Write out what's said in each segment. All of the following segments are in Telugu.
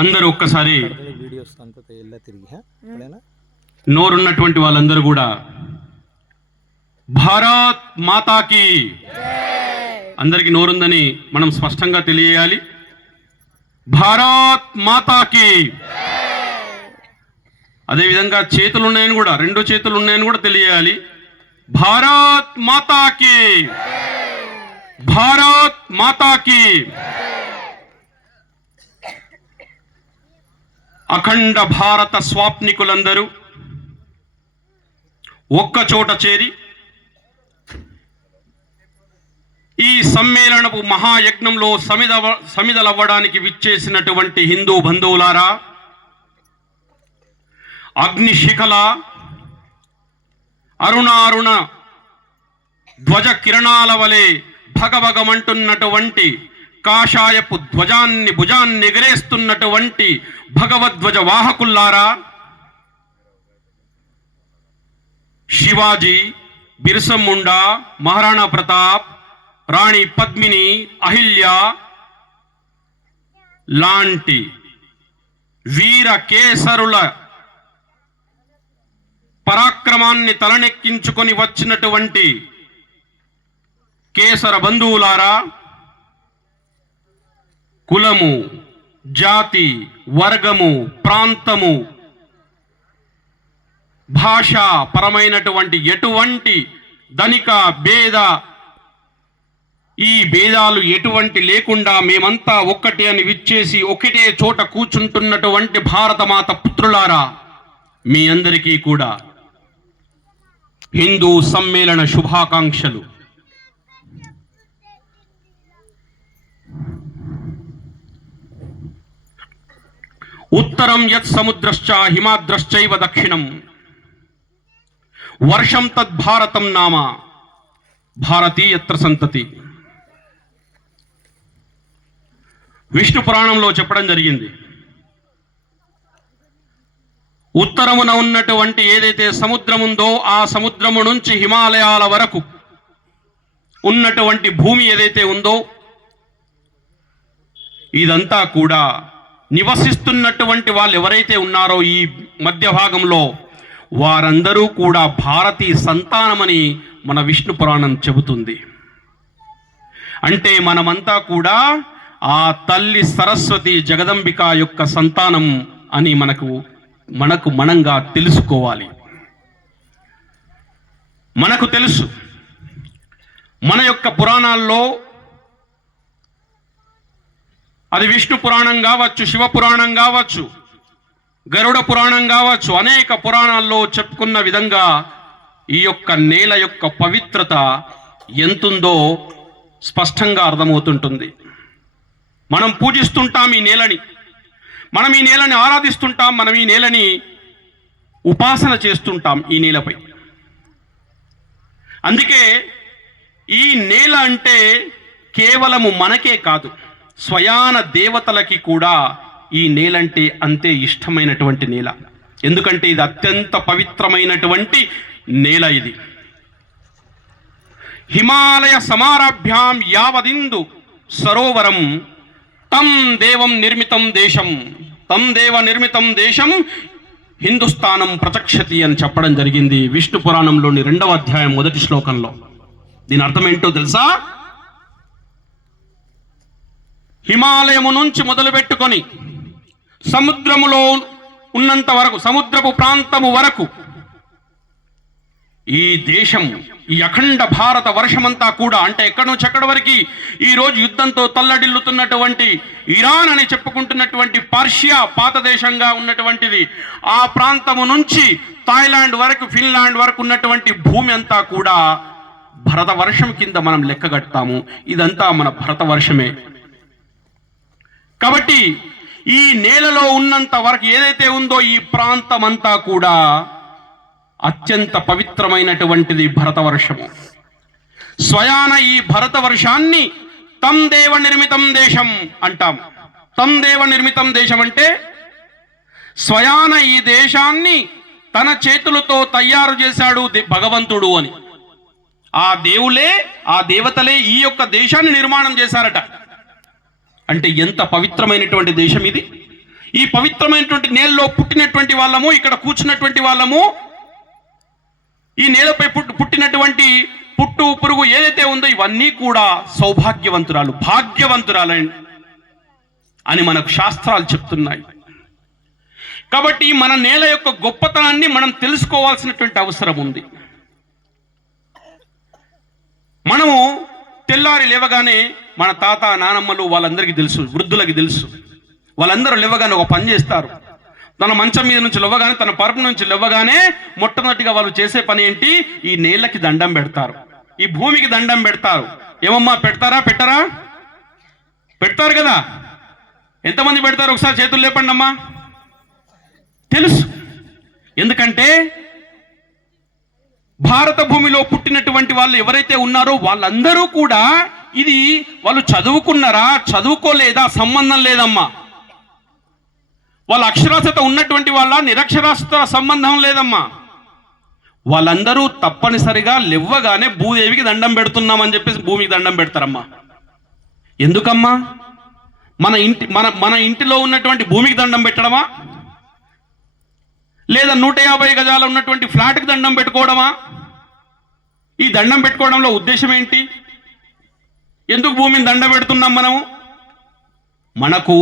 అందరూ ఒక్కసారి నోరున్నటువంటి వాళ్ళందరూ కూడా భారత్ మాతాకి, అందరికి నోరుందని మనం స్పష్టంగా తెలియాలి. భారత్ మాతాకి. అదేవిధంగా చేతులు ఉన్నాయని కూడా, రెండు చేతులు ఉన్నాయని కూడా తెలియాలి. భారత్ మాతాకి, భారత్ మాతాకి. అఖండ భారత స్వాప్నికులందరూ ఒక్క చోట చేరి ఈ సమ్మేళనపు మహాయజ్ఞంలో సమిదలవ్వడానికి విచ్చేసినటువంటి హిందూ బంధువులారా, అగ్నిశిఖల అరుణ ధ్వజ కిరణాల వలె భగభగమంటున్నటువంటి కాషాయపు ధ్వజాన్ని భుజాన్ని ఎగరేస్తున్నటువంటి భగవద్ధ్వజ వాహకుల్లారా, శివాజీ, బిర్సా ముండా, మహారాణా ప్రతాప్, రాణి పద్మిని, అహిల్య లాంటి వీర కేసరుల పరాక్రమాన్ని తలనెక్కించుకొని వచ్చినటువంటి కేసర బంధువులారా, కులము, జాతి, వర్గము, ప్రాంతము, భాషా పరమైనటువంటి ఎటువంటి ధనిక భేద, ఈ భేదాలు ఎటువంటి లేకుండా మేమంతా ఒక్కటే అని విచ్చేసి ఒకటే చోట కూర్చుంటున్నటువంటి భారతమాత పుత్రులారా, మీ అందరికీ కూడా హిందూ సమ్మేళన శుభాకాంక్షలు. ఉత్తరం యత్ సముద్రశ్చ హిమాద్రశ్చైవ దక్షిణం వర్షం తద్భారతం నామ భారతీయత్ర సంతతి. విష్ణు పురాణంలో చెప్పడం జరిగింది, ఉత్తరమున ఉన్నటువంటి ఏదైతే సముద్రం ఉందో ఆ సముద్రము నుంచి హిమాలయాల వరకు ఉన్నటువంటి భూమి ఏదైతే ఉందో ఇదంతా కూడా నివసిస్తున్నటువంటి వాళ్ళు ఎవరైతే ఉన్నారో ఈ మధ్య భాగంలో వారందరూ కూడా భారతీ సంతానమని మన విష్ణు పురాణం చెబుతుంది. అంటే మనమంతా కూడా ఆ తల్లి సరస్వతి జగదంబిక యొక్క సంతానం అని మనకు మనంగా తెలుసుకోవాలి. మనకు తెలుసు, మన యొక్క పురాణాల్లో అది విష్ణు పురాణం కావచ్చు, శివ పురాణం కావచ్చు, గరుడ పురాణం కావచ్చు, అనేక పురాణాల్లో చెప్పుకున్న విధంగా ఈ యొక్క నేల యొక్క పవిత్రత ఎంతుందో స్పష్టంగా అర్థమవుతుంటుంది. మనం పూజిస్తుంటాం ఈ నేలని, మనం ఈ నేలని ఆరాధిస్తుంటాం, మనం ఈ నేలని ఉపాసన చేస్తుంటాం ఈ నేలపై. అందుకే ఈ నేల అంటే కేవలము మనకే కాదు, స్వయాన దేవతలకి కూడా ఈ నేలంటే అంతే ఇష్టమైనటువంటి నేల. ఎందుకంటే ఇది అత్యంత పవిత్రమైనటువంటి నేల. ఇది హిమాలయ సమారాభ్యాం యావదిందు సరోవరం తం దేవం నిర్మితం దేశం, తం దేవ నిర్మితం దేశం హిందుస్థానం ప్రచక్షతి అని చెప్పడం జరిగింది విష్ణు పురాణంలోని 2వ అధ్యాయం 1వ శ్లోకంలో. దీని అర్థం ఏంటో తెలుసా? హిమాలయము నుంచి మొదలుపెట్టుకొని సముద్రములో ఉన్నంత వరకు, సముద్రపు ప్రాంతము వరకు ఈ దేశం, ఈ అఖండ భారత వర్షమంతా కూడా, అంటే ఎక్కడి నుంచి ఎక్కడి వరకు ఈరోజు యుద్ధంతో తల్లడిల్లుతున్నటువంటి ఇరాన్ అని చెప్పుకుంటున్నటువంటి పర్షియా పాత దేశంగా ఉన్నటువంటిది, ఆ ప్రాంతము నుంచి థాయిలాండ్ వరకు, ఫిన్లాండ్ వరకు ఉన్నటువంటి భూమి అంతా కూడా భరత వర్షం కింద మనం లెక్కగడతాము. ఇదంతా మన భరత వర్షమే. కాబట్టి ఈ నేలలో ఉన్నంత వరకు ఏదైతే ఉందో ఈ ప్రాంతమంతా కూడా అత్యంత పవిత్రమైనటువంటిది భరతవర్షము. స్వయాన ఈ భరతవర్షాన్ని తం దేవ నిర్మితం దేశం అంటాం. తం దేవ నిర్మితం దేశం అంటే స్వయాన ఈ దేశాన్ని తన చేతులతో తయారు చేశాడు భగవంతుడు అని. ఆ దేవులే, ఆ దేవతలే ఈ యొక్క దేశాన్ని నిర్మాణం చేశారట. అంటే ఎంత పవిత్రమైనటువంటి దేశం ఇది. ఈ పవిత్రమైనటువంటి నేలలో పుట్టినటువంటి వాళ్ళము, ఇక్కడ కూర్చున్నటువంటి వాళ్ళము, ఈ నేలపై పుట్టినటువంటి పుట్టు పురుగు ఏదైతే ఉందో ఇవన్నీ కూడా సౌభాగ్యవంతురాలు, భాగ్యవంతురాలు అని మనకు శాస్త్రాలు చెప్తున్నాయి. కాబట్టి మన నేల యొక్క గొప్పతనాన్ని మనం తెలుసుకోవాల్సినటువంటి అవసరం ఉంది. మనము తెల్లారి లేవగానే మన తాత నానమ్మలు వాళ్ళందరికీ తెలుసు, వృద్ధులకి తెలుసు, వాళ్ళందరూ లేవగానే ఒక పని చేస్తారు. తన మంచం మీద నుంచి లేవగానే, తన పరుపు నుంచి లేవగానే మొట్టమొదటిగా వాళ్ళు చేసే పని ఏంటి? ఈ నేలకి దండం పెడతారు, ఈ భూమికి దండం పెడతారు. ఏమమ్మా, పెడతారా? పెట్టరా? పెడతారు కదా. ఎంతమంది పెడతారు? ఒకసారి చేతులు లేపండి అమ్మా. తెలుసు. ఎందుకంటే భారత భూమిలో పుట్టినటువంటి వాళ్ళు ఎవరైతే ఉన్నారో వాళ్ళందరూ కూడా ఇది వాళ్ళు చదువుకున్నారా చదువుకోలేదా సంబంధం లేదమ్మా. వాళ్ళ అక్షరాస్యత ఉన్నటువంటి వాళ్ళ నిరక్షరాస్యత సంబంధం లేదమ్మా. వాళ్ళందరూ తప్పనిసరిగా లేవగానే భూదేవికి దండం పెడుతున్నామని చెప్పేసి భూమికి దండం పెడతారమ్మా. ఎందుకమ్మా? మన ఇంటిలో ఉన్నటువంటి భూమికి దండం పెట్టడమా, లేదా 150 గజాలు ఉన్నటువంటి ఫ్లాట్కి దండం పెట్టుకోవడమా? ఈ దండం పెట్టుకోవడంలో ఉద్దేశం ఏంటి? ఎందుకు భూమిని దండం పెడుతున్నాం మనము? మనకు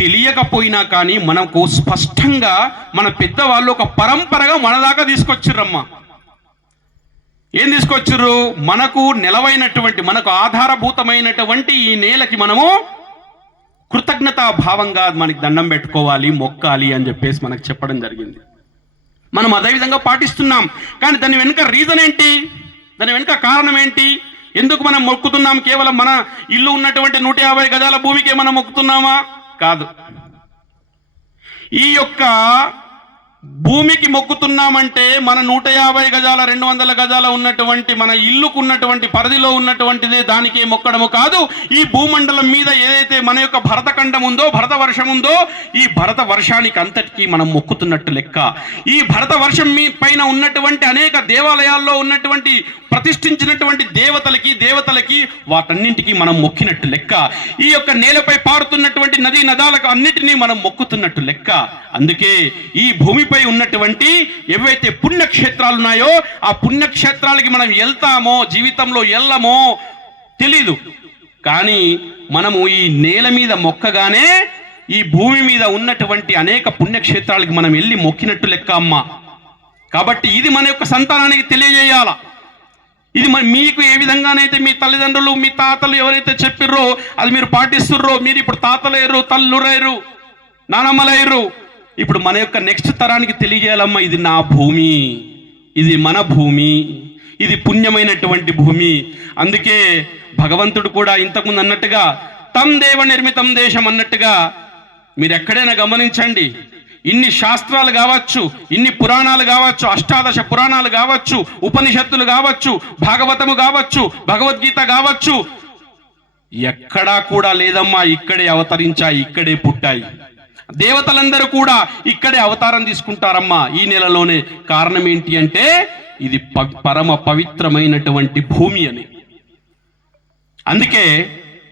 తెలియకపోయినా కానీ మనకు స్పష్టంగా మన పెద్దవాళ్ళు ఒక పరంపరగా మన దాకా తీసుకొచ్చిర్రమ్మా. ఏం తీసుకొచ్చిర్రు? మనకు నెలవైనటువంటి, మనకు ఆధారభూతమైనటువంటి ఈ నేలకి మనము కృతజ్ఞతా భావంగా మనకి దండం పెట్టుకోవాలి, మొక్కాలి అని చెప్పేసి మనకు చెప్పడం జరిగింది. మనం అదేవిధంగా పాటిస్తున్నాం. కానీ దాని వెనుక రీజన్ ఏంటి? దాని వెనుక కారణం ఏంటి? ఎందుకు మనం మొక్కుతున్నాం? కేవలం మన ఇల్లు ఉన్నటువంటి 150 గజాల భూమికే మనం మొక్కుతున్నామా? కాదు. ఈ యొక్క భూమికి మొక్కుతున్నామంటే మన 150 గజాల 200 గజాల ఉన్నటువంటి మన ఇల్లుకు ఉన్నటువంటి పరిధిలో ఉన్నటువంటిదే దానికే మొక్కడము కాదు. ఈ భూమండలం మీద ఏదైతే మన యొక్క భరతఖండం ఉందో, భరత వర్షం ఉందో, ఈ భరత వర్షానికి అంతటికీ మనం మొక్కుతున్నట్టు లెక్క. ఈ భరత వర్షం పైన ఉన్నటువంటి అనేక దేవాలయాల్లో ఉన్నటువంటి ప్రతిష్ఠించినటువంటి దేవతలకి వాటన్నింటికి మనం మొక్కినట్టు లెక్క. ఈ యొక్క నేలపై పారుతున్నటువంటి నదీ నదాలకు అన్నిటినీ మనం మొక్కుతున్నట్టు లెక్క. అందుకే ఈ భూమిపై ఉన్నటువంటి ఏవైతే పుణ్యక్షేత్రాలు ఉన్నాయో ఆ పుణ్యక్షేత్రాలకి మనం వెళ్తామో, జీవితంలో వెళ్ళమో తెలీదు. కానీ మనము ఈ నేల మీద మొక్కగానే ఈ భూమి మీద ఉన్నటువంటి అనేక పుణ్యక్షేత్రాలకి మనం వెళ్ళి మొక్కినట్టు లెక్క అమ్మ. కాబట్టి ఇది మన యొక్క సంతానానికి తెలియజేయాల. ఇది మీకు ఏ విధంగానైతే మీ తల్లిదండ్రులు, మీ తాతలు ఎవరైతే చెప్పిర్రో అది మీరు పాటిస్తుర్రో, మీరు ఇప్పుడు తాతలేరు, తల్లురైరు, నానమ్మలయ్యరు, ఇప్పుడు మన యొక్క నెక్స్ట్ తరానికి తెలియజేయాలమ్మా, ఇది నా భూమి, ఇది మన భూమి, ఇది పుణ్యమైనటువంటి భూమి. అందుకే భగవంతుడు కూడా ఇంతకుముందు అన్నట్టుగా తం దేవ నిర్మితం దేశం అన్నట్టుగా మీరు ఎక్కడైనా గమనించండి, ఇన్ని శాస్త్రాలు కావచ్చు, ఇన్ని పురాణాలు కావచ్చు, 18 పురాణాలు కావచ్చు, ఉపనిషత్తులు కావచ్చు, భాగవతము కావచ్చు, భగవద్గీత కావచ్చు, ఎక్కడా కూడా లేదమ్మా ఇక్కడే అవతరించాయి, ఇక్కడే పుట్టాయి. దేవతలందరూ కూడా ఇక్కడే అవతారం తీసుకుంటారమ్మా ఈ నెలలోనే. కారణం ఏంటి అంటే ఇది పరమ పవిత్రమైనటువంటి భూమి అని. అందుకే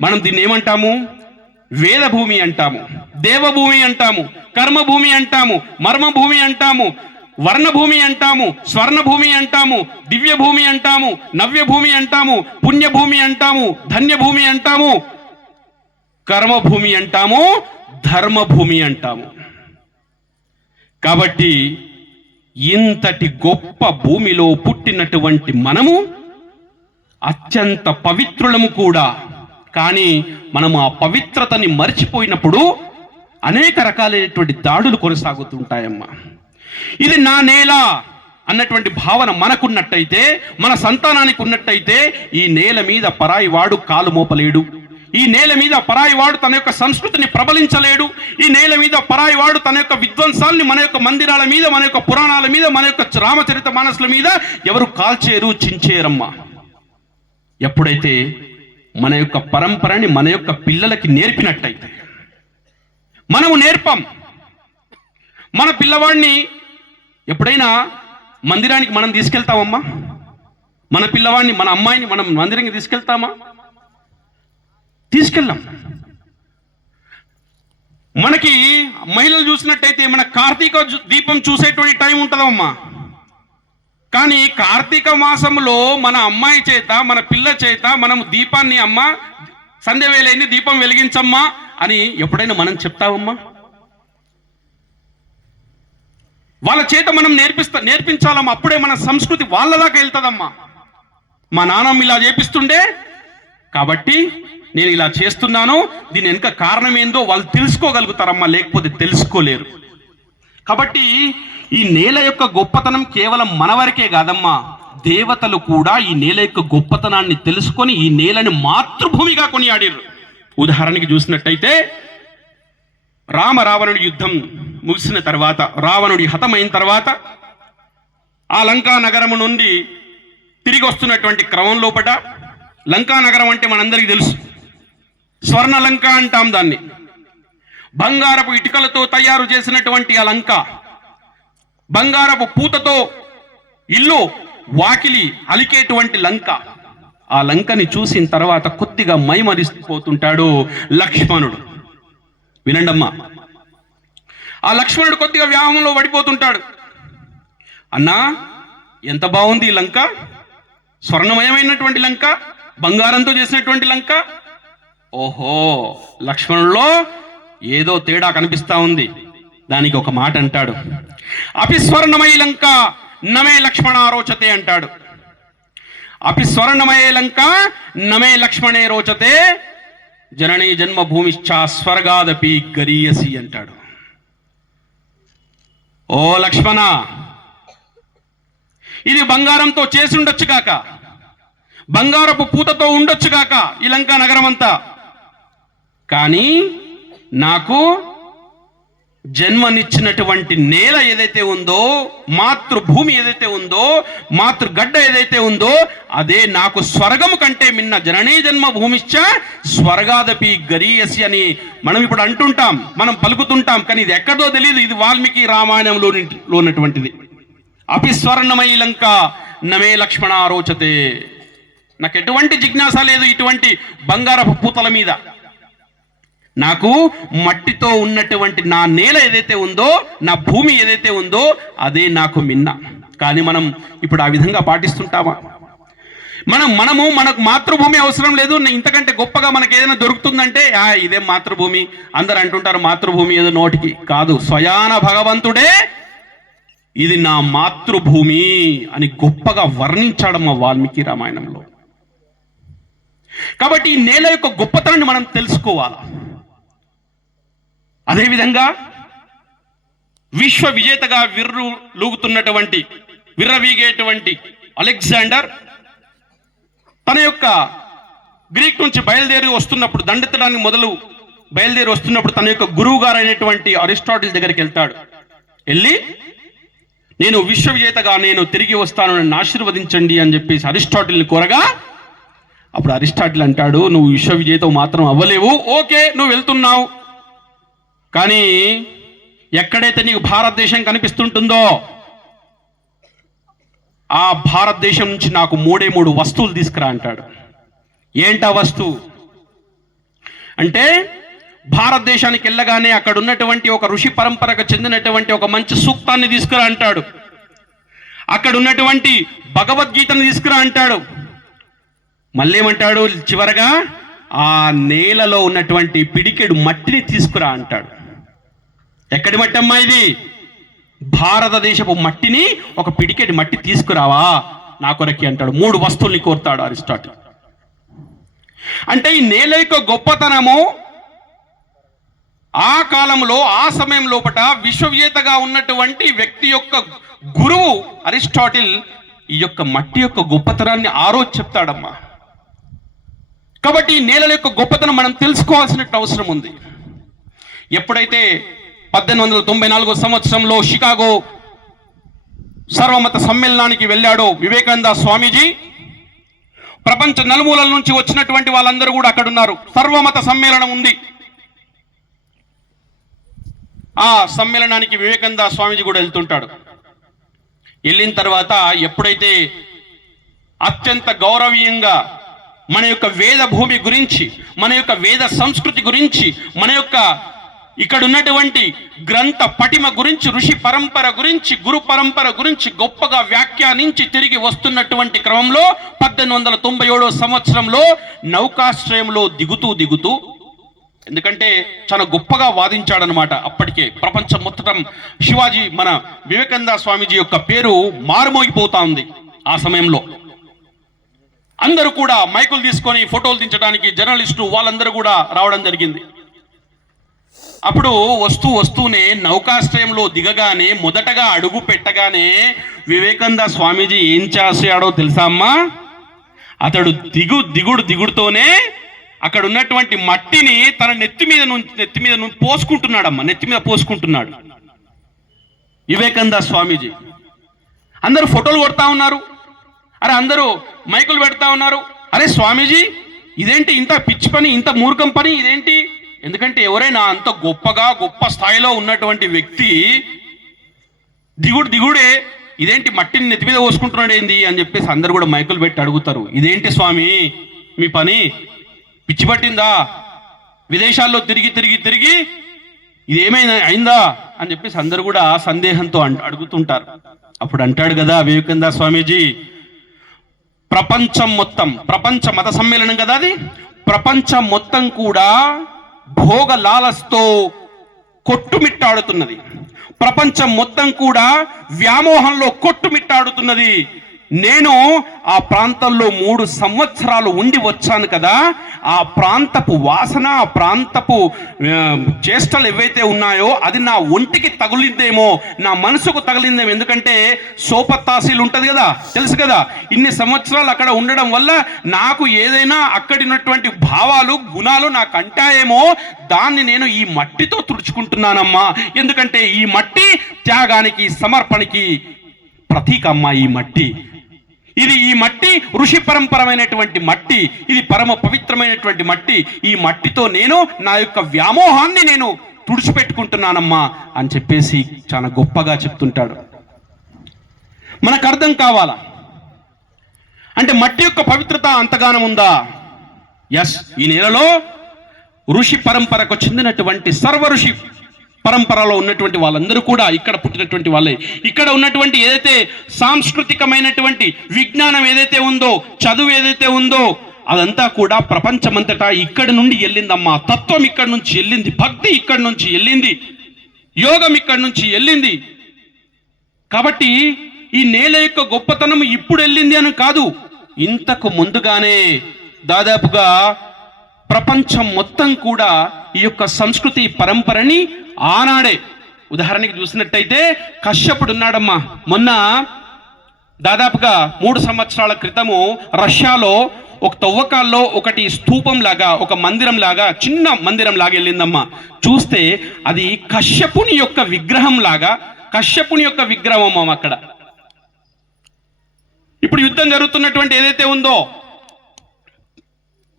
మనం దీన్ని ఏమంటాము? వేదభూమి అంటాము, దేవభూమి అంటాము, కర్మభూమి అంటాము, మర్మభూమి అంటాము, వర్ణభూమి అంటాము, స్వర్ణభూమి అంటాము, దివ్యభూమి అంటాము, నవ్యభూమి అంటాము, పుణ్యభూమి అంటాము, ధన్యభూమి అంటాము, కర్మభూమి అంటాము, ధర్మభూమి అంటాము. కాబట్టి ఇంతటి గొప్ప భూమిలో పుట్టినటువంటి మనము అత్యంత పవిత్రులము కూడా. కానీ మనము ఆ పవిత్రతని మర్చిపోయినప్పుడు అనేక రకాలైనటువంటి దాడులు కొనసాగుతుంటాయమ్మా. ఇది నా నేల అన్నటువంటి భావన మనకున్నట్టయితే, మన సంతానానికి ఉన్నట్టయితే, ఈ నేల మీద పరాయి వాడు కాలు మోపలేడు, ఈ నేల మీద పరాయి వాడు తన యొక్క సంస్కృతిని ప్రబలించలేడు, ఈ నేల మీద పరాయి వాడు తన యొక్క విధ్వంసాల్ని మన యొక్క మందిరాల మీద, మన యొక్క పురాణాల మీద, మన యొక్క రామచరిత మానసుల మీద ఎవరు కాల్చేరు, చించేరమ్మా. ఎప్పుడైతే మన యొక్క పరంపరని మన యొక్క పిల్లలకి నేర్పినట్టయితే. మనము నేర్పం. మన పిల్లవాడిని ఎప్పుడైనా మందిరానికి మనం తీసుకెళ్తామమ్మా? మన పిల్లవాడిని, మన అమ్మాయిని మనం మందిరానికి తీసుకెళ్తామా? తీసుకెళ్ళాం. మనకి మహిళలు చూసినట్టయితే మన కార్తీక దీపం చూసేటువంటి టైం ఉంటుందమ్మా. కానీ కార్తీక మాసంలో మన అమ్మాయి చేత, మన పిల్ల చేత మనం దీపాన్ని, అమ్మ సంధ్య వేళైంది దీపం వెలిగించమ్మా అని ఎప్పుడైనా మనం చెప్తావమ్మా? వాళ్ళ చేత మనం నేర్పించాలమ్మా. అప్పుడే మన సంస్కృతి వాళ్ళ దాకా వెళ్తుందమ్మా. మా నాన్నమ్మ ఇలా చేపిస్తుండే కాబట్టి నేను ఇలా చేస్తున్నాను, దీని వెనుక కారణం ఏందో వాళ్ళు తెలుసుకోగలుగుతారమ్మా, లేకపోతే తెలుసుకోలేరు. కాబట్టి ఈ నేల యొక్క గొప్పతనం కేవలం మన వరకే కాదమ్మా, దేవతలు కూడా ఈ నేల యొక్క గొప్పతనాన్ని తెలుసుకొని ఈ నేలని మాతృభూమిగా కొనియాడారు. ఉదాహరణకి చూసినట్టయితే రావణుడి యుద్ధం ముగిసిన తర్వాత, రావణుడి హతమైన తర్వాత ఆ లంకా నగరము నుండి తిరిగి వస్తున్నటువంటి క్రమం లోపట, లంకా నగరం అంటే మనందరికీ తెలుసు, స్వర్ణ లంక అంటాం దాన్ని. బంగారపు ఇటుకలతో తయారు చేసినటువంటి ఆ లంక, బంగారపు పూతతో ఇల్లు వాకిలి అలికేటువంటి లంక. ఆ లంకని చూసిన తర్వాత కొద్దిగా మైమరిసిపోతుంటాడు లక్ష్మణుడు. వినండమ్మా, ఆ లక్ష్మణుడు కొద్దిగా వ్యామోహంలో పడిపోతుంటాడు. అన్నా, ఎంత బాగుంది ఈ లంక, స్వర్ణమయమైనటువంటి లంక, బంగారంతో చేసినటువంటి లంక. ఓహో, లక్ష్మణుల్లో ఏదో తేడా కనిపిస్తా ఉంది. దానికి ఒక మాట అంటాడు, అపిస్వర్ణమయ లంక నమే లక్ష్మణ రోచతే అంటాడు. అపిస్వర్ణమయ లంక నమే లక్ష్మణే రోచతే జననీ జన్మభూమిశ్చ స్వర్గాదపి గరీయసి అంటాడు. ఓ లక్ష్మణ, ఇది బంగారంతో చేసి ఉండొచ్చు కాక, బంగారపు పూతతో ఉండొచ్చు కాక ఈ లంకా నగరం అంతా, కానీ నాకు జన్మనిచ్చినటువంటి నేల ఏదైతే ఉందో, మాతృభూమి ఏదైతే ఉందో, మాతృగడ్డ ఏదైతే ఉందో, అదే నాకు స్వర్గము కంటే మిన్న జననీ జన్మ భూమిశ్చ స్వర్గాదపి గరీయసి అని మనం ఇప్పుడు అంటుంటాం, మనం పలుకుతుంటాం. కానీ ఇది ఎక్కడో తెలియదు, ఇది వాల్మీకి రామాయణంలో ఉన్నటువంటిది. అపి స్వర్ణమయీ లంక నమే లక్ష్మణ రోచతే. నాకు ఎటువంటి జిజ్ఞాస లేదు ఇటువంటి బంగారపు పూతల మీద. నాకు మట్టితో ఉన్నటువంటి నా నేల ఏదైతే ఉందో, నా భూమి ఏదైతే ఉందో, అదే నాకు మిన్న. కానీ మనం ఇప్పుడు ఆ విధంగా పాటిస్తుంటామా? మనకు మాతృభూమి అవసరం లేదు, ఇంతకంటే గొప్పగా మనకు ఏదైనా దొరుకుతుందంటే ఇదే మాతృభూమి. అందరు అంటుంటారు మాతృభూమి ఏదో నోటికి కాదు, స్వయాన భగవంతుడే ఇది నా మాతృభూమి అని గొప్పగా వర్ణించాడమ్మ వాల్మీకి రామాయణంలో. కాబట్టి ఈ నేల యొక్క గొప్పతనాన్ని మనం తెలుసుకోవాలి. అదేవిధంగా విశ్వ విజేతగా విర్రవీగేటువంటి అలెగ్జాండర్ తన యొక్క గ్రీక్ నుంచి బయలుదేరి వస్తున్నప్పుడు, దండెత్తడానికి బయలుదేరి వస్తున్నప్పుడు తన యొక్క గురువు గారు అయినటువంటి అరిస్టాటిల్ దగ్గరికి వెళ్తాడు. వెళ్ళి నేను విశ్వ విజేతగా నేను తిరిగి వస్తాను, నన్ను ఆశీర్వదించండి అని చెప్పేసి అరిస్టాటిల్ని కోరగా, అప్పుడు అరిస్టాటిల్ అంటాడు, నువ్వు విశ్వ విజేత మాత్రం అవ్వలేవు, ఓకే నువ్వు వెళ్తున్నావు, కానీ ఎక్కడైతే నీకు భారతదేశం కనిపిస్తుంటుందో ఆ భారతదేశం నుంచి నాకు 3 వస్తువులు తీసుకురా అంటాడు. ఏంటా వస్తువు అంటే, భారతదేశానికి వెళ్ళగానే అక్కడ ఉన్నటువంటి ఒక ఋషి పరంపరకు చెందినటువంటి ఒక మంచి సూక్తాన్ని తీసుకురా అంటాడు. అక్కడ ఉన్నటువంటి భగవద్గీతను తీసుకురా అంటాడు. మళ్ళీ ఏమంటాడు చివరగా, ఆ నేలలో ఉన్నటువంటి పిడికెడు మట్టిని తీసుకురా అంటాడు. ఎక్కడి మట్టి అమ్మా ఇది? భారతదేశపు మట్టిని, ఒక పిడికెడి మట్టి తీసుకురావా నా కొరకి అంటాడు. 3 వస్తువుల్ని కోరుతాడు అరిస్టాటిల్. అంటే ఈ నేల యొక్క గొప్పతనము ఆ కాలంలో, ఆ సమయం లోపట విశ్వవిజేతగా ఉన్నటువంటి వ్యక్తి యొక్క గురువు అరిస్టాటిల్ ఈ యొక్క మట్టి యొక్క గొప్పతనాన్ని ఆ రోజు చెప్తాడమ్మా. కాబట్టి ఈ నేల యొక్క గొప్పతనం మనం తెలుసుకోవాల్సిన అవసరం ఉంది. ఎప్పుడైతే 1894 సంవత్సరంలో షికాగో సర్వమత సమ్మేళనానికి వెళ్ళాడో వివేకానంద స్వామీజీ, ప్రపంచ నలుమూలల నుంచి వచ్చినటువంటి వాళ్ళందరూ కూడా అక్కడ ఉన్నారు. సర్వమత సమ్మేళనం ఉంది. ఆ సమ్మేళనానికి వివేకానంద స్వామీజీ కూడా వెళ్తుంటాడు. వెళ్ళిన తర్వాత ఎప్పుడైతే అత్యంత గౌరవీయంగా మన యొక్క వేద భూమి గురించి, మన యొక్క వేద సంస్కృతి గురించి, మన యొక్క ఇక్కడ ఉన్నటువంటి గ్రంథ పటిమ గురించి, ఋషి పరంపర గురించి, గురు పరంపర గురించి గొప్పగా వ్యాఖ్యానించి తిరిగి వస్తున్నటువంటి క్రమంలో 1897 సంవత్సరంలో నౌకాశ్రయంలో దిగుతూ ఎందుకంటే చాలా గొప్పగా వాదించాడనమాట. అప్పటికే ప్రపంచం మొత్తం శివాజీ, మన వివేకానంద స్వామీజీ యొక్క పేరు మారుమోగిపోతా ఉంది. ఆ సమయంలో అందరూ కూడా మైకులు తీసుకొని ఫోటోలు దించడానికి జర్నలిస్టు వాళ్ళందరూ కూడా రావడం జరిగింది. అప్పుడు వస్తూనే నౌకాశ్రయంలో దిగగానే, మొదటగా అడుగు పెట్టగానే వివేకానంద స్వామీజీ ఏం చేసాడో తెలుసా అమ్మా? అతడు దిగుడుతోనే అక్కడ ఉన్నటువంటి మట్టిని తన నెత్తి మీద పోసుకుంటున్నాడమ్మా. నెత్తి మీద పోసుకుంటున్నాడు వివేకానంద స్వామీజీ. అందరూ ఫోటోలు కొడతా ఉన్నారు. అరే అందరూ మైకులు పెడతా ఉన్నారు. అరే స్వామీజీ ఇదేంటి ఇంత పిచ్చి పని, ఇంత మూర్ఖం పని ఇదేంటి? ఎందుకంటే ఎవరైనా అంత గొప్ప స్థాయిలో ఉన్నటువంటి వ్యక్తి దిగుడే ఇదేంటి మట్టిని నెత్తి మీద పోసుకుంటున్నాడు ఏంది అని చెప్పేసి అందరు కూడా మైకులు పెట్టి అడుగుతారు. ఇదేంటి స్వామి మీ పని, పిచ్చి పట్టిందా? విదేశాల్లో తిరిగి ఇది ఏమైనా అయిందా అని చెప్పేసి అందరు కూడా సందేహంతో అడుగుతుంటారు. అప్పుడు అంటాడు కదా వివేకానంద స్వామీజీ, ప్రపంచ మత సమ్మేళనం కదా అది, ప్రపంచం మొత్తం కూడా భోగ లాలస్తో కొట్టుమిట్టాడుతున్నది. ప్రపంచం మొత్తం కూడా వ్యామోహంలో కొట్టుమిట్టాడుతున్నది. నేను ఆ ప్రాంతంలో 3 సంవత్సరాలు ఉండి వచ్చాను కదా, ఆ ప్రాంతపు వాసన, ఆ ప్రాంతపు చేష్టలు ఏవైతే ఉన్నాయో అది నా ఒంటికి తగిలిందేమో, నా మనసుకు తగిలిందేమో. ఎందుకంటే సోపత్ తహసీల్ ఉంటుంది కదా, తెలుసు కదా, ఇన్ని సంవత్సరాలు అక్కడ ఉండడం వల్ల నాకు ఏదైనా అక్కడి ఉన్నటువంటి భావాలు, గుణాలు నాకు అంటాయేమో, దాన్ని నేను ఈ మట్టితో తుడుచుకుంటున్నానమ్మా. ఎందుకంటే ఈ మట్టి త్యాగానికి, సమర్పణకి ప్రతీక అమ్మా. ఈ మట్టి ఋషి పరంపరమైనటువంటి మట్టి, ఇది పరమ పవిత్రమైనటువంటి మట్టి. ఈ మట్టితో నేను నా యొక్క వ్యామోహాన్ని నేను తుడిచిపెట్టుకుంటున్నానమ్మా అని చెప్పేసి చాలా గొప్పగా చెప్తుంటాడు. మనకు అర్థం కావాలా అంటే మట్టి యొక్క పవిత్రత అంతగానం ఉందా? ఎస్, ఈ నేలలో ఋషి పరంపరకు చెందినటువంటి సర్వ ఋషి పరంపరలో ఉన్నటువంటి వాళ్ళందరూ కూడా ఇక్కడ పుట్టినటువంటి వాళ్ళే. ఇక్కడ ఉన్నటువంటి ఏదైతే సాంస్కృతికమైనటువంటి విజ్ఞానం ఏదైతే ఉందో, చదువు ఏదైతే ఉందో, అదంతా కూడా ప్రపంచమంతటా ఇక్కడి నుండి వెళ్ళిందమ్మా. తత్వం ఇక్కడి నుంచి వెళ్ళింది, భక్తి ఇక్కడి నుంచి వెళ్ళింది, యోగం ఇక్కడి నుంచి వెళ్ళింది. కాబట్టి ఈ నేల యొక్క గొప్పతనం ఇప్పుడు వెళ్ళింది అని కాదు, ఇంతకు ముందుగానే దాదాపుగా ప్రపంచం మొత్తం కూడా ఈ యొక్క సంస్కృతి పరంపరని ఆనాడే, ఉదాహరణకి చూసినట్టయితే కశ్యపుడు ఉన్నాడమ్మా. మొన్న దాదాపుగా 3 సంవత్సరాల క్రితము రష్యాలో ఒక తవ్వకాల్లో ఒకటి స్తూపం లాగా, ఒక మందిరం లాగా, చిన్న మందిరం లాగా వెళ్ళిందమ్మా. చూస్తే అది కశ్యపుని యొక్క విగ్రహం లాగా, కశ్యపుని యొక్క విగ్రహం అక్కడ. ఇప్పుడు యుద్ధం జరుగుతున్నటువంటి ఏదైతే ఉందో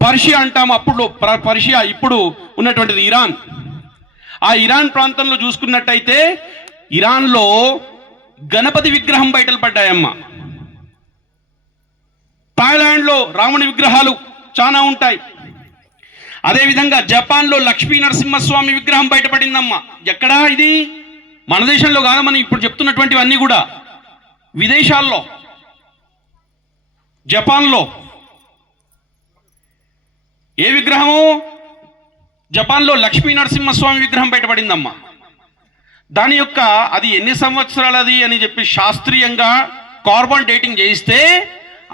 పర్షియా అంటాము, అప్పుడు పర్షియా, ఇప్పుడు ఉన్నటువంటిది ఇరాన్. ఆ ఇరాన్ ప్రాంతంలో చూసుకున్నట్టయితే ఇరాన్లో గణపతి విగ్రహం బయటలు పడ్డాయమ్మా. థాయిలాండ్లో రాముని విగ్రహాలు చాలా ఉంటాయి. అదేవిధంగా జపాన్లో లక్ష్మీ నరసింహస్వామి విగ్రహం బయటపడిందమ్మా. ఎక్కడా? ఇది మన దేశంలో కాదు, మనం ఇప్పుడు చెప్తున్నటువంటివన్నీ కూడా విదేశాల్లో. జపాన్లో ఏ విగ్రహము? జపాన్లో లక్ష్మీ నరసింహస్వామి విగ్రహం బయటపడిందమ్మా. దాని యొక్క అది ఎన్ని సంవత్సరాలది అని చెప్పి శాస్త్రీయంగా కార్బన్ డేటింగ్ చేయిస్తే